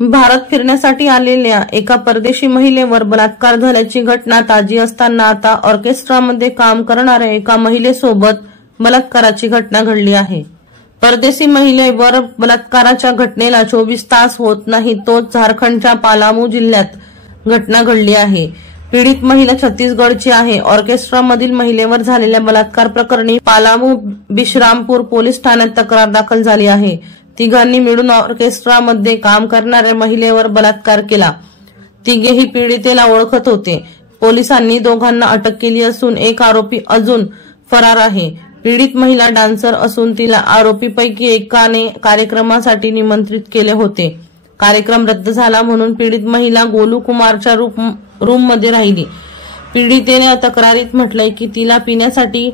भारत फिरण्यासाठी आलेल्या एका परदेशी महिलेवर बलात्कार झाल्याची घटना ताजी असताना आता ऑर्केस्ट्रामध्ये काम करणाऱ्या एका महिलेसोबत बलात्काराची घटना घडली आहे। परदेशी महिलेवर बलात्काराच्या घटनेला 24 तास होत नाही तोच झारखंडच्या पालामू जिल्ह्यात घटना घडली आहे। पीडित महिला छत्तीसगडची आहे। ऑर्केस्ट्रामधील महिलेवर झालेल्या बलात्कार प्रकरणी पालामू बिश्रामपूर पोलीस ठाण्यात तक्रार दाखल झाली आहे। तिघांनी मिळून ऑर्केस्ट्रामध्ये काम करणाऱ्या महिलेवर बलात्कार केला। तिघेही पीडितेला ओळखत होते। पोलिसांनी दोघांना अटक केली असून एक आरोपी अजून फरार आहे। पीडित महिला डान्सर असून तिला आरोपीपैकी एकाने कार्यक्रमासाठी निमंत्रित केले होते। कार्यक्रम रद्द झाला म्हणून पीडित महिला गोलू कुमारच्या रूम मध्ये राहिली। पीडितेने तक्रारीत म्हटलंय की तिला पिण्यासाठी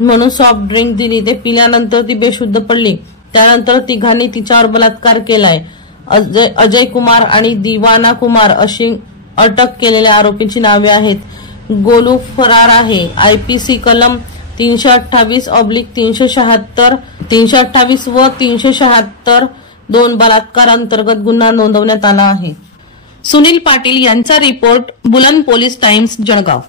म्हणून सॉफ्ट ड्रिंक दिली, ते पिल्यानंतर ती बेशुद्ध पडली। त्यानंतर तिघांनी तिच्यावर बलात्कार केलाय। अजय कुमार आणि दिवाना कुमार अशी अटक केलेल्या आरोपींची नावे आहेत। गोलू फरार आहे। आयपीसी कलम 328/376 328 व 376 2 बलात्कार अंतर्गत गुन्हा नोंदवण्यात आला आहे। सुनील पाटील यांचा रिपोर्ट, बुलंद पोलीस टाइम्स, जळगाव।